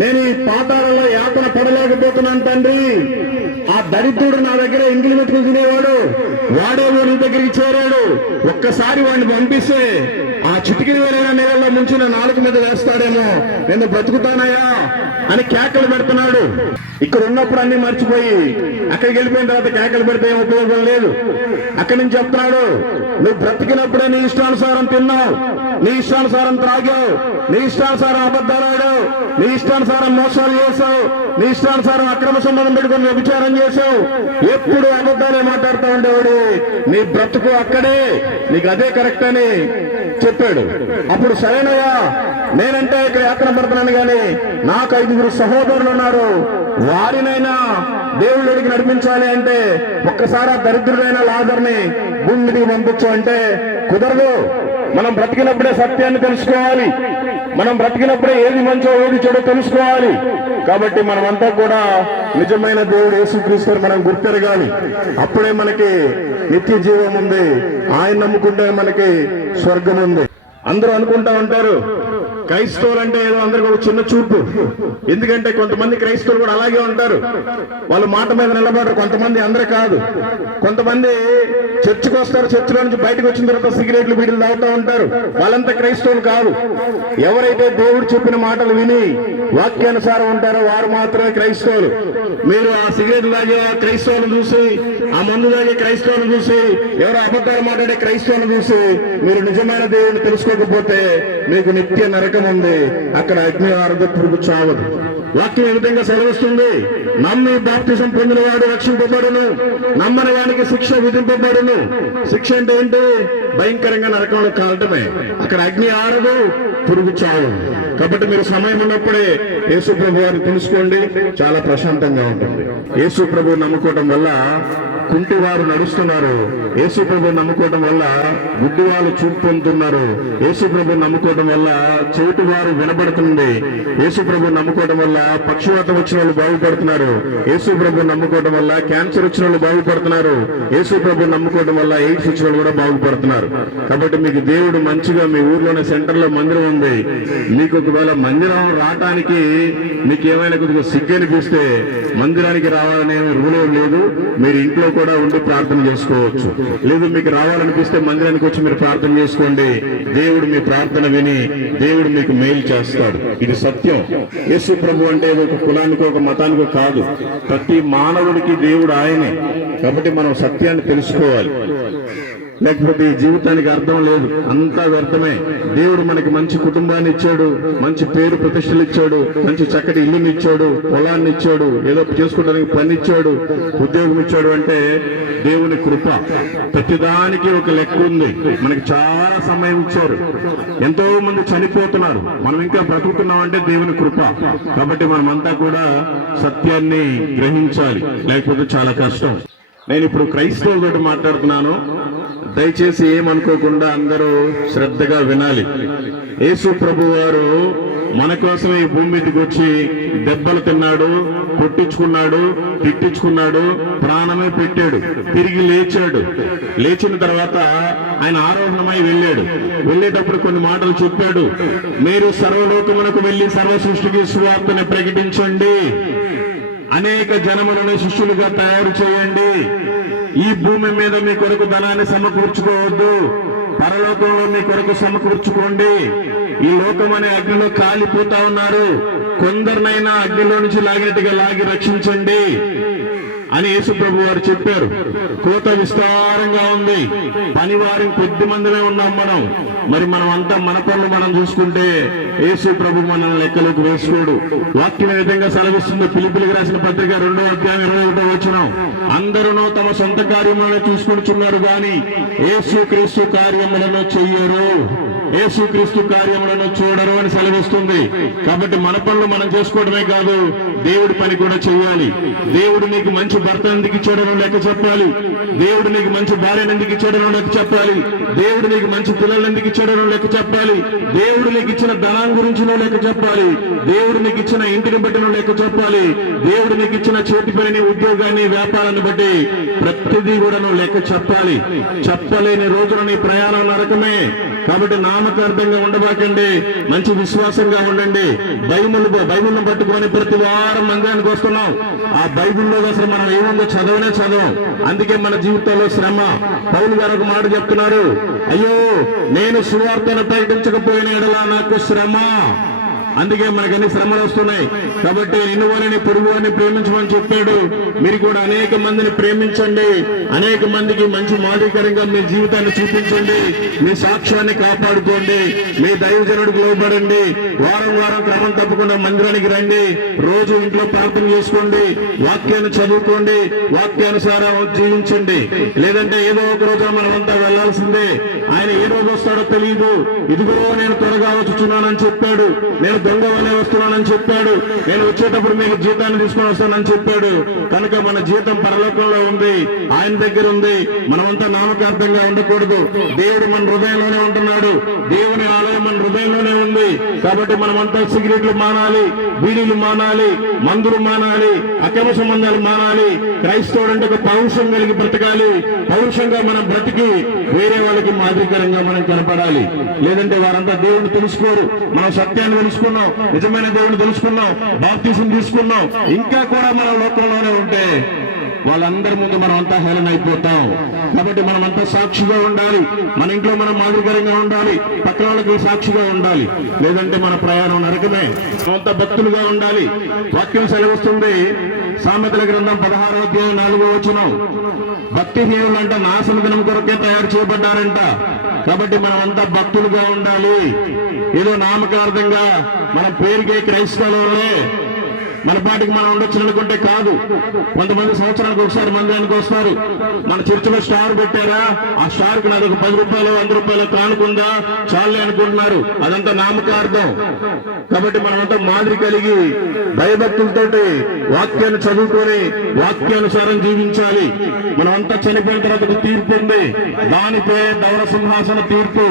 నేను ఈ పాతాళంలో యాతన పడలేకపోతున్నాను తండ్రి, ఆ దరిద్రుడు నా దగ్గర ఇంగిలి మెతుకులు తినేవాడు, వాడేమో నీ దగ్గరికి చేరాడు, ఒక్కసారి వాడిని పంపిస్తే ఆ చిటికిన వేరైనా నేలలో ముంచిన నాలుగు మీద వేస్తాడేమో, నేను బ్రతుకుతానయ్యా అని కేకలు పెడుతున్నాడు. ఇక్కడ ఉన్నప్పుడు అన్ని మర్చిపోయి అక్కడికి వెళ్ళిపోయిన తర్వాత కేకలు పెడితే ఏం ఉపయోగం లేదు. అక్కడి నుంచి చెప్తున్నాడు, నువ్వు బ్రతికినప్పుడే నీ ఇష్టానుసారం తిన్నావు, నీ ఇష్టానుసారం త్రాగావు, నీ ఇష్టానుసారం అబద్ధాలు ఆడావు, నీ ఇష్టానుసారం మోసాలు చేసావు, నీ ఇష్టానుసారం అక్రమ సంబంధం పెట్టుకుని వ్యభిచారం చేసావు, ఎప్పుడు అబద్ధాలే మాట్లాడుతూ ఉండేవాడు. నీ బ్రతుకు అక్కడే, నీకు అదే కరెక్ట్ అని చెప్పాడు. అప్పుడు సరేనయ్యా, నేనంటే ఇక్కడ యాత్ర పడుతున్నాను కానీ నాకు 5 సహోదరులు ఉన్నారు, వారినైనా దేవుళ్ళకి నడిపించాలి అంటే ఒక్కసారి ఆ దరిద్రుడైన లాజర్ని భూమి మీదకి పంపించు అంటే కుదరదు. మనం బ్రతికినప్పుడే సత్యాన్ని తెలుసుకోవాలి, మనం బ్రతికినప్పుడే ఏది మంచో ఏది చెడో తెలుసుకోవాలి. కాబట్టి మనమంతా కూడా నిజమైన దేవుడు యేసుక్రీస్తుని మనం గుర్తెరగాలి. అప్పుడే మనకి నిత్య జీవం ఉంది, ఆయన నమ్ముకుంటే మనకి స్వర్గం ఉంది. అందరూ అనుకుంటా ఉంటారు క్రైస్తవులు అంటే ఏదో అందరికి ఒక చిన్న చూపు. ఎందుకంటే కొంతమంది క్రైస్తవులు కూడా అలాగే ఉంటారు, వాళ్ళు మాట మీద నిలబడరు. కొంతమంది అందరూ కాదు, కొంతమంది చర్చికి వస్తారు, చర్చిలో నుంచి బయటకు వచ్చిన తర్వాత సిగరెట్లు బీడీలు తాగుతూ ఉంటారు, వాళ్ళంతా క్రైస్తవులు కాదు. ఎవరైతే దేవుడు చెప్పిన మాటలు విని వాక్యానుసారం ఉంటారో వారు మాత్రమే క్రైస్తవులు. మీరు ఆ సిగరెట్లు తాగే క్రైస్తవులను చూసి, ఆ మందు తాగే క్రైస్తవులను చూసి, ఎవరో అబద్ధాలు మాట్లాడే క్రైస్తవులను చూసి మీరు నిజమైన దేవుడిని తెలుసుకోకపోతే మీకు నిత్య నరకం ఉంది, అక్కడ అగ్ని ఆరదు, పురుగు చావదు. వాక్యం ఏ విధంగా సెలవిస్తుంది, నమ్మి బాప్తిసం పొందిన వాడు రక్షింపబడును, నమ్మని వానికి శిక్ష విధింపబడును. శిక్ష అంటే ఏంటి? భయంకరంగా నరకంలో కాలటమే. అక్కడ అగ్ని ఆరదు, పురుగు చావు. కాబట్టి మీరు సమయం ఉన్నప్పుడే యేసు ప్రభు వారిని తెలుసుకోండి, చాలా ప్రశాంతంగా ఉంటుంది. యేసు ప్రభు నమ్ముకోవటం వల్ల కుంటి వారు నడుస్తున్నారు, యేసు ప్రభు నమ్ముకోవటం వల్ల గుడ్డి వాళ్ళు చూపు పొందుతున్నారు, యేసు ప్రభు నమ్ముకోవటం వల్ల చెవిటి వారు వినబడుతుంది, యేసు ప్రభు నమ్ముకోవటం వల్ల పక్షవాతం వచ్చిన వాళ్ళు బాగుపడుతున్నారు, యేసు ప్రభు నమ్ముకోవటం వల్ల క్యాన్సర్ వచ్చిన వాళ్ళు బాగుపడుతున్నారు, యేసు ప్రభు నమ్ముకోవటం వల్ల ఎయిడ్స్ వచ్చిన వాళ్ళు కూడా బాగుపడుతున్నారు. కాబట్టి మీకు దేవుడు మంచిగా మీ ఊర్లోనే సెంటర్ లో మందిరం ఉంది, మీకు ఒకవేళ మందిరం రావటానికి మీకు ఏమైనా కొద్దిగా సిగ్గు అనిపిస్తే మందిరానికి రావాలనే రూల్ లేదు, మీరు ఇంట్లో కూడా ఉండి ప్రార్థన చేసుకోవచ్చు. లేదు మీకు రావాలనిపిస్తే మందిరానికి వచ్చి మీరు ప్రార్థన చేసుకోండి, దేవుడు మీ ప్రార్థన విని దేవుడు మీకు మేలు చేస్తాడు. ఇది సత్యం. యేసు ప్రభు అంటే ఒక కులానికో ఒక మతానికో కాదు, ప్రతి మానవుడికి దేవుడు ఆయనే. కాబట్టి మనం సత్యాన్ని తెలుసుకోవాలి, లేకపోతే ఈ జీవితానికి అర్థం లేదు, అంతా వ్యర్థమే. దేవుడు మనకి మంచి కుటుంబాన్ని ఇచ్చాడు, మంచి పేరు ప్రతిష్టలు ఇచ్చాడు, మంచి చక్కటి ఇల్లుని ఇచ్చాడు, పొలాన్ని ఇచ్చాడు, ఏదో చేసుకోవడానికి పని ఇచ్చాడు, ఉద్యోగం ఇచ్చాడు అంటే దేవుని కృప. ప్రతిదానికి ఒక లెక్క ఉంది. మనకి చాలా సమయం ఇచ్చారు, ఎంతో మంది చనిపోతున్నారు, మనం ఇంకా బ్రతుకుతున్నామంటే దేవుని కృప. కాబట్టి మనమంతా కూడా సత్యాన్ని గ్రహించాలి, లేకపోతే చాలా కష్టం. నేను ఇప్పుడు క్రైస్తవులతో మాట్లాడుతున్నాను, దయచేసి ఏమనుకోకుండా అందరూ శ్రద్ధగా వినాలి. యేసు ప్రభు వారు మన కోసమే ఈ భూమి మీదకి వచ్చి దెబ్బలు తిన్నాడు, కొట్టించుకున్నాడు, తిట్టించుకున్నాడు, ప్రాణమే పెట్టాడు, తిరిగి లేచాడు. లేచిన తర్వాత ఆయన ఆరోహణమై వెళ్ళాడు. వెళ్ళేటప్పుడు కొన్ని మాటలు చెప్పాడు. మీరు సర్వలోకమునకు వెళ్లి సర్వ సృష్టికి సువార్తని ప్రకటించండి, అనేక జనములను శిష్యులుగా తయారు చేయండి. ఈ భూమి మీద మీ కొరకు ధనాన్ని సమకూర్చుకోవద్దు, పరలోకంలో మీ కొరకు సమకూర్చుకోండి. ఈ లోకం అనే అగ్నిలో కాలిపోతా ఉన్నారు, కొందరినైనా అగ్నిలో నుంచి లాగినట్టుగా లాగి రక్షించండి అని యేసు ప్రభు వారు చెప్పారు. కోత విస్తారంగా ఉంది, పని వారి కొద్ది మందిమే ఉన్నాం మనం. మరి మనం అంతా మన పనులు మనం చూసుకుంటే యేసు ప్రభు మనల్ని లెక్కలోకి వేసుకోడు. వాక్యం ఏ విధంగా సెలవిస్తుందో ఫిలిప్పీయులకు రాసిన పత్రిక 2వ అధ్యాయం 21వ వచనం, అందరూ తమ సొంత కార్యములను చూసుకుంటున్నారు గాని యేసుక్రీస్తు కార్యములను చెయ్యరు, యేసుక్రీస్తు కార్యములను చూడరు అని సెలవిస్తుంది. కాబట్టి మన పనులు మనం చేసుకోవడమే కాదు, దేవుడి పని కూడా చెయ్యాలి. దేవుడు నీకు మంచి భర్త ఎందుకు ఇచ్చాడనో లెక్క చెప్పాలి, దేవుడు నీకు మంచి భార్యను ఎందుకు ఇచ్చాడనో లెక్క చెప్పాలి, దేవుడు నీకు మంచి పిల్లలు ఎందుకు ఇచ్చాడనో లెక్క చెప్పాలి, దేవుడు నీకు ఇచ్చిన ధనం గురించినో లెక్క చెప్పాలి, దేవుడు నీకు ఇచ్చిన ఇంటిని బట్టినో లెక్క చెప్పాలి, దేవుడు నీకు ఇచ్చిన చేతి పనిని, ఉద్యోగాన్ని, వ్యాపారాన్ని బట్టి ప్రతిదీ కూడా నువ్వు లెక్క చెప్పాలి. చెప్పలేని రోజున నీ ప్రయాణం నరకమే. కాబట్టి నామకార్థంగా ఉండబాకండి, మంచి విశ్వాసంగా ఉండండి. బైబిల్ను పట్టుకొని ప్రతి వారు వారం మందిరానికి వస్తున్నాం, ఆ బైబిల్లో అసలు మనం ఏముందో చదవనే చదవం. అందుకే మన జీవితంలో శ్రమ. పౌలు గారు ఒక మాట చెప్తున్నారు, అయ్యో నేను సువార్తను ప్రకటించకపోయిన ఎడలా నాకు శ్రమ. అందుకే మనకన్ని శ్రమలు వస్తున్నాయి. కాబట్టి నిన్ను వారిని పొరుగు వారిని ప్రేమించమని చెప్పాడు. మీరు కూడా అనేక మందిని ప్రేమించండి, అనేక మందికి మంచి మాదిరికరంగా మీ జీవితాన్ని చూపించండి, మీ సాక్ష్యాన్ని కాపాడుకోండి, మీ దైవజనుడికి లోబడండి. వారం వారం క్రమం తప్పకుండా మందిరానికి రండి, రోజు ఇంట్లో ప్రార్థన చేసుకోండి, వాక్యాన్ని చదువుకోండి, వాక్యానుసారం జీవించండి. లేదంటే ఏదో ఒక రోజు మనమంతా వెళ్లాల్సిందే. ఆయన ఏ రోజు వస్తాడో తెలియదు. ఇదిగో నేను త్వరగా వచ్చుచున్నానని చెప్పాడు, నేను దొంగ వలె వస్తున్నానని చెప్పాడు, నేను వచ్చేటప్పుడు మీకు జీతాన్ని తీసుకొని వస్తానని చెప్పాడు. కనుక మన జీతం పరలోకంలో ఉంది, ఆయన దగ్గర ఉంది. మనమంతా నామకార్థంగా ఉండకూడదు. దేవుడు మన హృదయంలోనే ఉంటున్నాడు, దేవుని ఆలయం మన హృదయంలోనే ఉంది. కాబట్టి మనమంతా సిగరెట్లు మానాలి, బీడీలు మానాలి, మందులు మానాలి, అక్రమ సంబంధాలు మానాలి. క్రైస్తవుడు అంటే ఒక పౌరుషం కలిగి బ్రతకాలి. పౌరుషంగా మనం బ్రతికి వేరే వాళ్ళకి మాదిరికరంగా మనం కనపడాలి. లేదంటే వారంతా దేవుడిని తెలుసుకోరు. మనం సత్యాన్ని తెలుసుకున్నాం, నిజమైన దేవుడిని తెలుసుకున్నాం, బాప్తిసం తీసుకున్నాం, ఇంకా కూడా మన లోకంలోనే ఉంటే వాళ్ళందరి ముందు మనం అంతా హేళన అయిపోతాం. కాబట్టి మనం అంతా సాక్షిగా ఉండాలి. మన ఇంట్లో మనం మాదిరికరంగా ఉండాలి, పక్కన వాళ్ళకి సాక్షిగా ఉండాలి. లేదంటే మన ప్రయాణం నరకమే. మనమంతా భక్తులుగా ఉండాలి. వాక్యం సెలవుస్తుంది, సామెతల గ్రంథం 16వ అధ్యాయం 4వ వచనం, భక్తిహీనులంట నాశన దినం కొరకే తయారు చేయబడ్డారంట. కాబట్టి మనం అంతా భక్తులుగా ఉండాలి. ఏదో నామకార్థంగా మన పేరుకే క్రైస్తవులే మన పాటికి మనం ఉండొచ్చు అనుకుంటే కాదు. కొంతమంది సంవత్సరానికి ఒకసారి మందిరానికి వస్తారు. మన చర్చిలో స్టార్ పెట్టారా, ఆ స్టార్ కి నాది ఒక 10 రూపాయలు 100 రూపాయలు కానుకుందా చాలే అనుకుంటున్నారు. అదంతా నామకార్థం. కాబట్టి మనమంతా మాదిరి కలిగి భయభక్తులతోటి వాక్యాన్ని చదువుకొని వాక్యానుసారం జీవించాలి. మనమంతా చనిపోయిన తర్వాత ఒక తీర్పు ఉంది, దానిపై దౌర సింహాసన తీర్పు.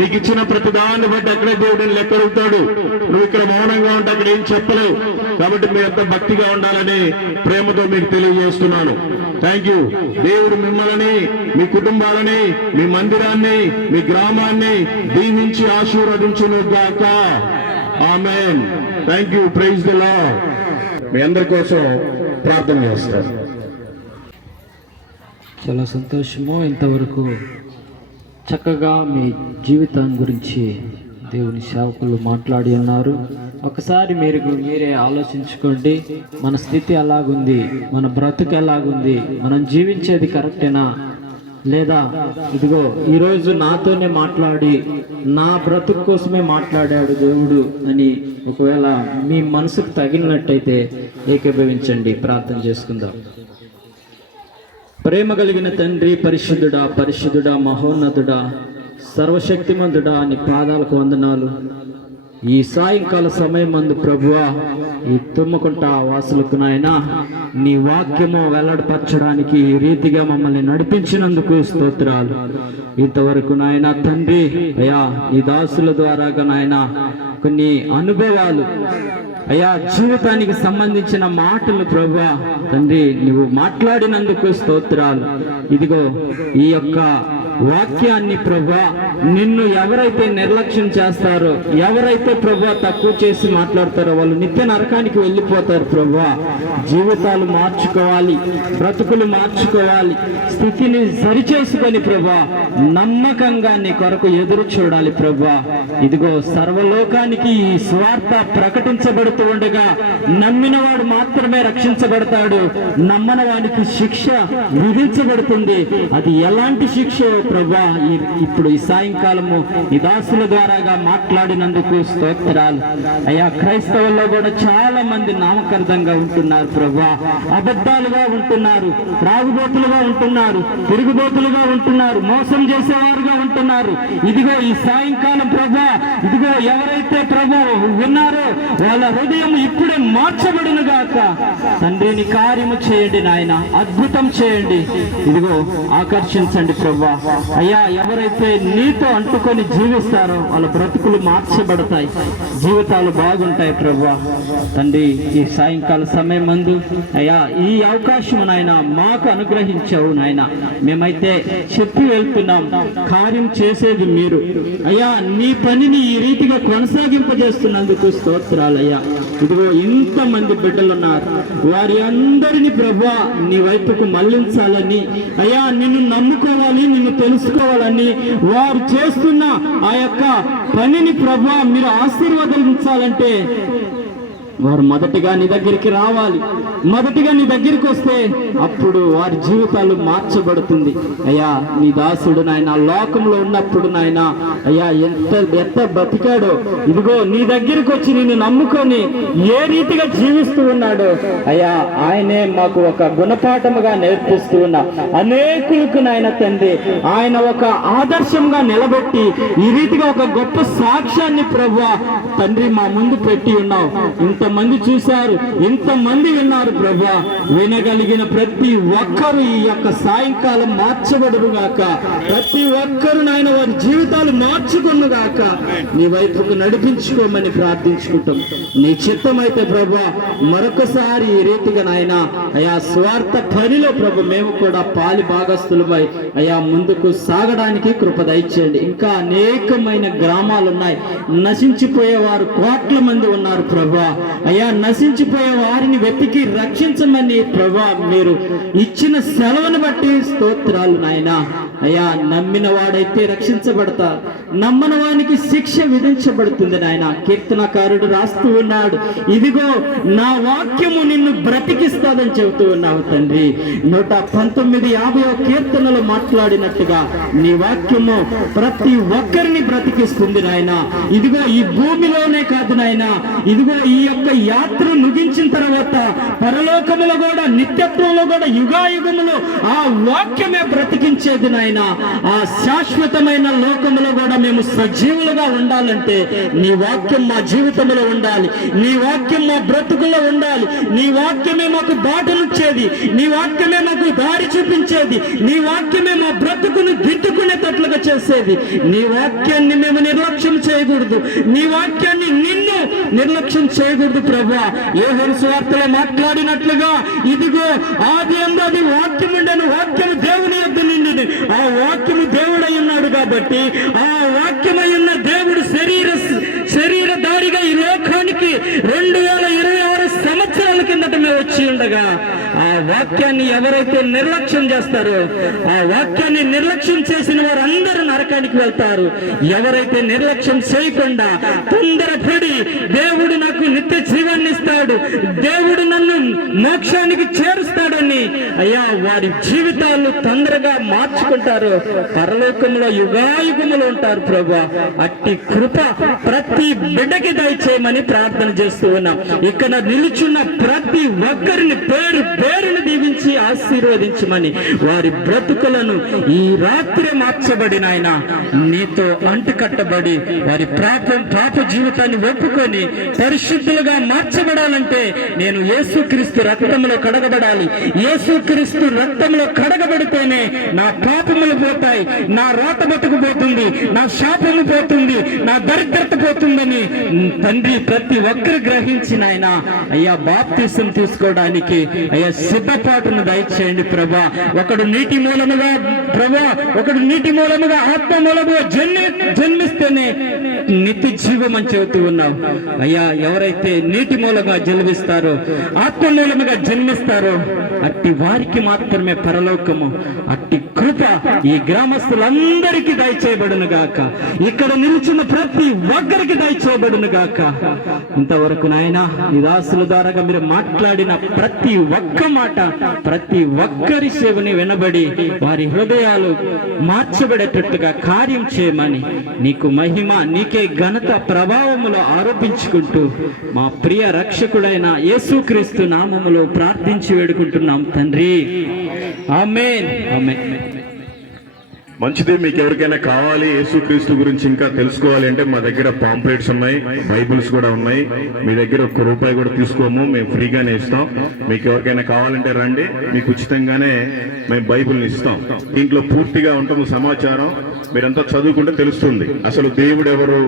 నీకు ఇచ్చిన ప్రతి దాన్ని బట్టి అక్కడే దేవుడిని లెక్క అడుగుతాడు. నువ్వు ఇక్కడ మౌనంగా ఉంటే అక్కడ ఏం చెప్పలేవు. కాబట్టి మీరంతా భక్తిగా ఉండాలని ప్రేమతో మీకు తెలియజేస్తున్నాను. Thank you. దేవుడు మిమ్మల్ని, మీ కుటుంబాలని, మీ మందిరాన్ని, మీ గ్రామాన్ని దీవించి ఆశీర్వదించును గాక. Amen. Thank you. Praise the Lord. మీ అందరి కోసం ప్రార్థన చేస్తారు. చాలా సంతోషము. ఇంతవరకు చక్కగా మీ జీవితాన్ని గురించి దేవుని సేవకులు మాట్లాడి ఉన్నారు. ఒకసారి మీరే ఆలోచించుకోండి. మన స్థితి ఎలాగుంది, మన బ్రతుకు ఎలాగుంది, మనం జీవించేది కరెక్టేనా లేదా? ఇదిగో ఈరోజు నాతోనే మాట్లాడి నా బ్రతుకు కోసమే మాట్లాడాడు దేవుడు అని ఒకవేళ మీ మనసుకు తగిలినట్టయితే ఏకీభవించండి. ప్రార్థన చేసుకుందాం. ప్రేమ కలిగిన తండ్రి, పరిశుద్ధుడా, పరిశుద్ధుడా, మహోన్నతుడా, సర్వశక్తిమంతుడా, నీ పాదాలకు వందనాలు. ఈ సాయంకాల సమయం మందు ప్రభువా, ఈ తుమ్మకుంట వాసులకు నాయన నీ వాక్యము వెల్లడిపరచడానికి ఈ రీతిగా మమ్మల్ని నడిపించినందుకు స్తోత్రాలు. ఇంతవరకు నాయన తండ్రి, అయ్యా ఈ దాసుల ద్వారాగా నాయన కొన్ని అనుభవాలు, అయ్యా జీవితానికి సంబంధించిన మాటలు ప్రభువా తండ్రి నువ్వు మాట్లాడినందుకు స్తోత్రాలు. ఇదిగో ఈ యొక్క వాక్యాన్ని ప్రభువా, నిన్ను ఎవరైతే నిర్లక్ష్యం చేస్తారో, ఎవరైతే ప్రభువా తక్కువ చేసి మాట్లాడతారో వాళ్ళు నిత్య నరకానికి వెళ్ళిపోతారు ప్రభువా. జీవితాలు మార్చుకోవాలి, బ్రతుకులు మార్చుకోవాలి, స్థితిని సరిచేసుకొని ప్రభువా నమ్మకంగా నీ కొరకు ఎదురు చూడాలి ప్రభువా. ఇదిగో సర్వలోకానికి ఈ స్వార్థ ప్రకటించబడుతూ ఉండగా నమ్మినవాడు మాత్రమే రక్షించబడతాడు, నమ్మని వానికి శిక్ష విధించబడుతుంది. అది ఎలాంటి శిక్ష ప్రభువా ఇప్పుడు ఈ సాయంకాలము ఈ దాసుల ద్వారాగా మాట్లాడినందుకు స్తోత్రాలు. అయ్యా క్రైస్తవుల్లో కూడా చాలా మంది నామకార్థంగా ఉంటున్నారు ప్రభువా, అబద్ధాలుగా ఉంటున్నారు, త్రాగుబోతులుగా ఉంటున్నారు, తిరుగుబోతులుగా ఉంటున్నారు, మోసం చేసేవారుగా ఉంటున్నారు. ఇదిగో ఈ సాయంకాలం ప్రభువా, ఇదిగో ఎవరైతే ప్రభు ఉన్నారో వాళ్ళ హృదయం ఇప్పుడే మార్చబడును గాక. తండ్రిని కార్యము చేయండి నాయన, అద్భుతం చేయండి. ఇదిగో ఆకర్షించండి ప్రభువా. అయ్యా ఎవరైతే నీ నీతో అంటుకొని జీవిస్తారో వాళ్ళ బ్రతుకులు మార్చబడతాయి, జీవితాలు బాగుంటాయి ప్రభువా. తండ్రి, ఈ సాయంకాల సమయం మందు అయ్యా ఈ అవకాశం నాయన మాకు అనుగ్రహించావు నాయన. మేమైతే చెప్పి వెళ్తున్నాం, కార్యం చేసేది మీరు అయ్యా. నీ పనిని ఈ రీతిగా కొనసాగింపజేస్తున్నందుకు స్తోత్రాలయ్యా. ఇదిగో ఇంతమంది బిడ్డలు ఉన్నారు, వారి అందరినీ ప్రభువా నీ వైపుకు మళ్లించాలని అయ్యా, నిన్ను నమ్ముకోవాలి, నిన్ను తెలుసుకోవాలని వారు చేస్తున్న ఆ యొక్క పనిని ప్రభువా మీరు ఆశీర్వదించాలంటే వారు మొదటిగా నీ దగ్గరికి రావాలి. మొదటిగా నీ దగ్గరికి వస్తే అప్పుడు వారి జీవితాలు మార్చబడుతుంది అయ్యా. నీ దాసుడు నాయన లోకంలో ఉన్నప్పుడు నాయన అయ్యా ఎంత బతికాడో, ఇదిగో నీ దగ్గరికి వచ్చి నిన్ను నమ్ముకొని ఏ రీతిగా జీవిస్తూ ఉన్నాడో అయ్యా, ఆయనే మాకు ఒక గుణపాఠముగా నేర్పిస్తూ ఉన్నా. అనేకులకు నాయన తండ్రి ఆయన ఒక ఆదర్శంగా నిలబెట్టి ఈ రీతిగా ఒక గొప్ప సాక్ష్యాన్ని ప్రభువా తండ్రి మా ముందు పెట్టి ఉన్నావు. ఇంతమంది చూశారు, ఇంతమంది విన్నారు ప్రభువా. వినగలిగిన ప్రతి ఒక్కరు ఈ యొక్క సాయంకాలం మార్చబడుగాక. ప్రతి ఒక్కరు నాయన వారి జీవితాలు మార్చుకున్నగాక. నీ వైపుకు నడిపించుకోమని ప్రార్థించుకుంటాం. నీ చిత్తమైతే ప్రభువా మరొకసారి ఈ రీతిగా నాయన అయా స్వార్థ పనిలో ప్రభు మేము కూడా పాలి భాగస్థులమై అయా ముందుకు సాగడానికి కృప దయచేయండి. ఇంకా అనేకమైన గ్రామాలు ఉన్నాయి, నశించిపోయేవారు కోట్ల మంది ఉన్నారు ప్రభువా. అయ్యా, నశించిపోయే వారిని వెతికి రక్షించమని ప్రభువా మీరు ఇచ్చిన సెలవును బట్టి స్తోత్రాలు నాయనా. అయ్యా, నమ్మిన వాడైతే రక్షించబడతారు, నమ్మని వానికి శిక్ష విధించబడుతుంది నాయన. కీర్తనకారుడు రాస్తూ ఉన్నాడు, ఇదిగో నా వాక్యము నిన్ను బ్రతికిస్తాదని చెబుతూ ఉన్నావు తండ్రి. 119:50 కీర్తనలు మాట్లాడినట్టుగా నీ వాక్యము ప్రతి ఒక్కరిని బ్రతికిస్తుంది నాయన. ఇదిగో ఈ భూమిలోనే కాదు నాయన, ఇదిగో ఈ యొక్క యాత్ర ముగించిన తర్వాత పరలోకములో కూడా నిత్యత్వంలో కూడా యుగాయుగములో ఆ వాక్యమే బ్రతికించేది నాయన. ఆ శాశ్వతమైన లోకములో కూడా మేము సజీవులుగా ఉండాలంటే నీ వాక్యం మా జీవితంలో ఉండాలి, నీ వాక్యం మా బ్రతుకులో ఉండాలి. నీ వాక్యమే మాకు బాటనిచ్చేది, నీ వాక్యమే మాకు దారి చూపించేది, నీ వాక్యమే మా బ్రతుకును దిద్దుకునేటట్లుగా చేసేది. నీ వాక్యాన్ని మేము నిర్లక్ష్యం చేయకూడదు, నీ వాక్యాన్ని నిన్ను నిర్లక్ష్యం చేయకూడదు ప్రభువా. యోహాను సువార్తలో మాట్లాడినట్లుగా ఇదిగో ఆది అందు వాక్యం ఉండను, వాక్యము దేవుని యొద్ద నుండి, ఆ వాక్యము దేవుడై ఉన్నాడు కాబట్టి ఆ వాక్యమై ఉన్న దేవుడు శరీరధారిగా ఈ లోకానికి 2026 సంవత్సరాల కిందట మేము వచ్చి ఉండగా ఆ వాక్యాన్ని ఎవరైతే నిర్లక్ష్యం చేస్తారో, ఆ వాక్యాన్ని నిర్లక్ష్యం చేసిన వారు అందరూ నరకానికి వెళ్తారు. ఎవరైతే నిర్లక్ష్యం చేయకుండా తొందరపడి దేవుడు నాకు నిత్య జీవాన్ని ఇస్తాడు, దేవుడు నన్ను మోక్షానికి చేరుస్తాడని అయ్యా వారి జీవితాలు తొందరగా మార్చుకుంటారు, పరలోకంలో యుగాయుగములు ఉంటారు ప్రభువా. అట్టి కృప ప్రతి బిడ్డకి దయచేయమని ప్రార్థన చేస్తూ ఉన్నాం. ఇక్కడ నిలుచున్న ప్రతి ఒక్కరిని పేరు పేరును దీవించి ఆశీర్వదించమని, వారి బ్రతుకులను ఈ రాత్రి మార్చబడిన ఆయన నీతో అంటుకట్టబడి వారి పాప జీవితాన్ని ఒప్పుకొని పరిశుద్ధులుగా మార్చబడాలంటే నేను యేసుక్రీస్తు రక్తంలో కడగబడాలి. యేసుక్రీస్తు రక్తంలో కడగబడితేనే నా పాపములు పోతాయి, నా రాత బతుకు పోతుంది, నా శాపము పోతుంది, నా దరిద్రత పోతుందని తండ్రి ప్రతి ఒక్కరు గ్రహించిన ఆయన అయ్యా బాప్తిసం తీసుకోవడానికి అయ్యా సిద్ధపాటును దయచేయండి ప్రభా. ఒకడు నీటి మూలముగా ప్రభా, ఒకడు నీటి మూలముగా ఆత్మ మూలముగా జన్మిస్తేనే నిత్య జీవం అని చెబుతూ ఉన్నావు అయ్యా. ఎవరైతే నీటి మూలంగా జన్మిస్తారో, ఆత్మ మూలముగా జన్మిస్తారో అట్టి వారికి మాత్రమే పరలోకము. అట్టి కృప ఈ గ్రామస్తులందరికీ దయచేయబడును గాక, ఇక్కడ నిలిచిన ప్రతి ఒక్కరికి దయచేయబడును గాక. ఇంతవరకు నాయన ఈ దాసుల ద్వారా మీరు మాట్లాడిన ప్రతి ఒక్క మాట ప్రతి ఒక్కరి సేవని వినబడి వారి హృదయాలు మార్చబడేటట్టుగా కార్యం చేయమని నీకు మహిమ, నీకే ఘనత ప్రభావములో ఆరోపించుకుంటూ మా ప్రియ రక్షకుడైన యేసుక్రీస్తు నామములో ప్రార్థించి వేడుకుంటున్నాం తండ్రి. ఆమేన్. ఆమేన్. మంచిదే. మీకు ఎవరికైనా కావాలి యేసుక్రీస్తు గురించి ఇంకా తెలుసుకోవాలి అంటే మా దగ్గర పాంప్లెట్స్ ఉన్నాయి, బైబిల్స్ కూడా ఉన్నాయి. మీ దగ్గర ₹1 కూడా తీసుకోము, మేము ఫ్రీగానే ఇస్తాం. మీకు ఎవరికైనా కావాలంటే రండి, మీకు ఉచితంగానే మేము బైబిల్ని ఇస్తాం. దీంట్లో పూర్తిగా ఉంటుంది సమాచారం. మీరంతా చదువుకుంటే తెలుస్తుంది అసలు దేవుడు ఎవరు,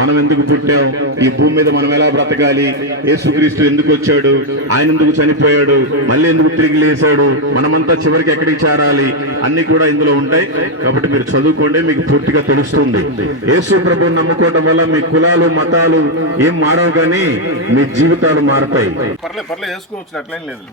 మనం ఎందుకు పుట్టాం, ఈ భూమి మీద మనం ఎలా బ్రతకాలి, యేసుక్రీస్తు ఎందుకు వచ్చాడు, ఆయన ఎందుకు చనిపోయాడు, మళ్ళీ ఎందుకు తిరిగి లేచాడు, మనమంతా చివరికి ఎక్కడికి చేరాలి, అన్ని కూడా ఇందులో ఉంటాయి. కాబట్టి మీరు చదువుకోండి, మీకు పూర్తిగా తెలుస్తుంది. యేసు ప్రభువుని నమ్ముకోవడం వల్ల మీ కులాలు మతాలు ఏం మారవు, కానీ మీ జీవితాలు మారతాయి. పర్లేదు వేసుకోవచ్చు, అట్లేం లేదు.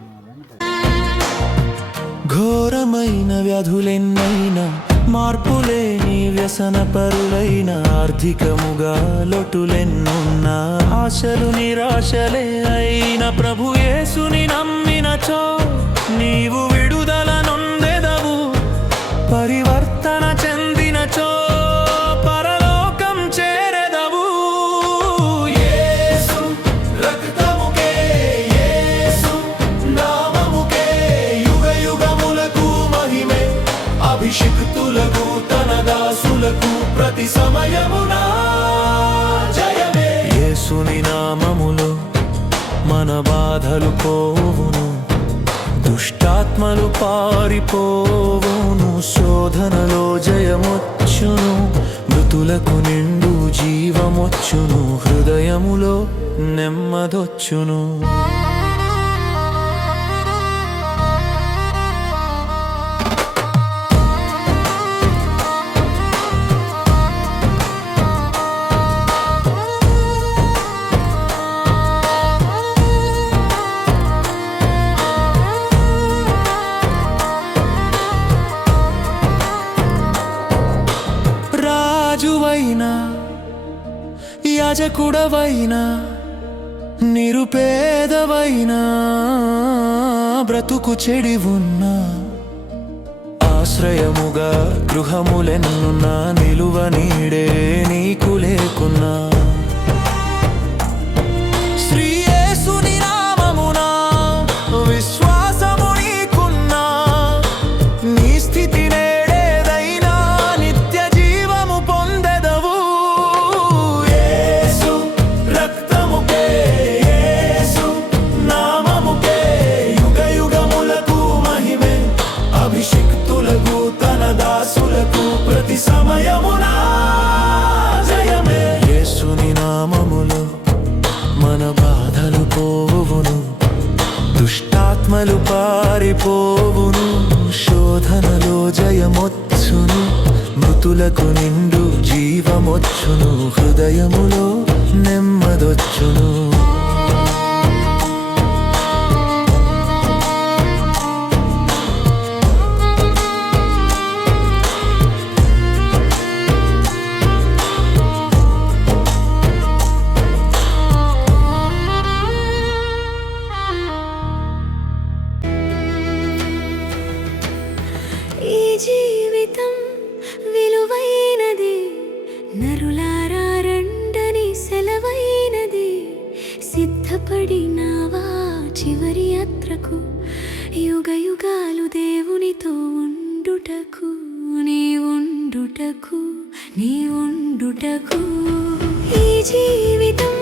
ఘోరమైన వ్యాధులెన్నైనా, మార్పులేని వ్యసన పరులైన, ఆర్థికముగా లోటులెన్నున్నా, ఆశలు నిరాశలే అయిన ప్రభు యేసుని నమ్మినచో నీవు విడుదల నొందెదవు. పరివర్తన చెందినచో పరలోకం చేరెదవు. యేసు రక్తముకే, యేసు నామముకే యుగ యుగములకు మహిమే. అభిషిక్తులకు తన దాసులకు ప్రతి సమయమునా జయమే. యేసుని నామములో మన బాధలు పోవును, దుష్టాత్మలు పారిపోవును, శోధనలో జయమొచ్చును, మృతులకు నిండు జీవమొచ్చును, హృదయములో నెమ్మదొచ్చును. రాజువైనా, యాజకుడవైనా, నిరుపేదవైనా, బ్రతుకు చెడి ఉన్నా, ఆశ్రయముగా గృహములెన్నున్నా, నిలువ నీడే నీకు లేకున్నా, శ్రీ యేసుని నామమున విశ్వాసము నీకున్నా, నీ స్థితి నేడేదైనా నిత్య జీవము పొందెదవు. యేసు రక్తముకే, యేసు నామముకే యుగ యుగములకు మహిమే. అభిషిక్తులకు తన దాసులకు ప్రతి సమయమునా జయమే. యేసుని నామములో మన బాధలు పోవును, దుష్టాత్మలు పారిపోవును, శోధనలో జయమొచ్చును, మృతులకు నిండు జీవమొచ్చును, హృదయములో నెమ్మదొచ్చును. ఈ జీవితం విలువైనది, నరులారా రండని సెలవైనది. సిద్ధపడినావా చివరి యాత్రకు, యుగ యుగాలు దేవునితో ఉండుటకు, నీ ఉండుటకు, నీ ఉండుటకు. ఈ జీవితం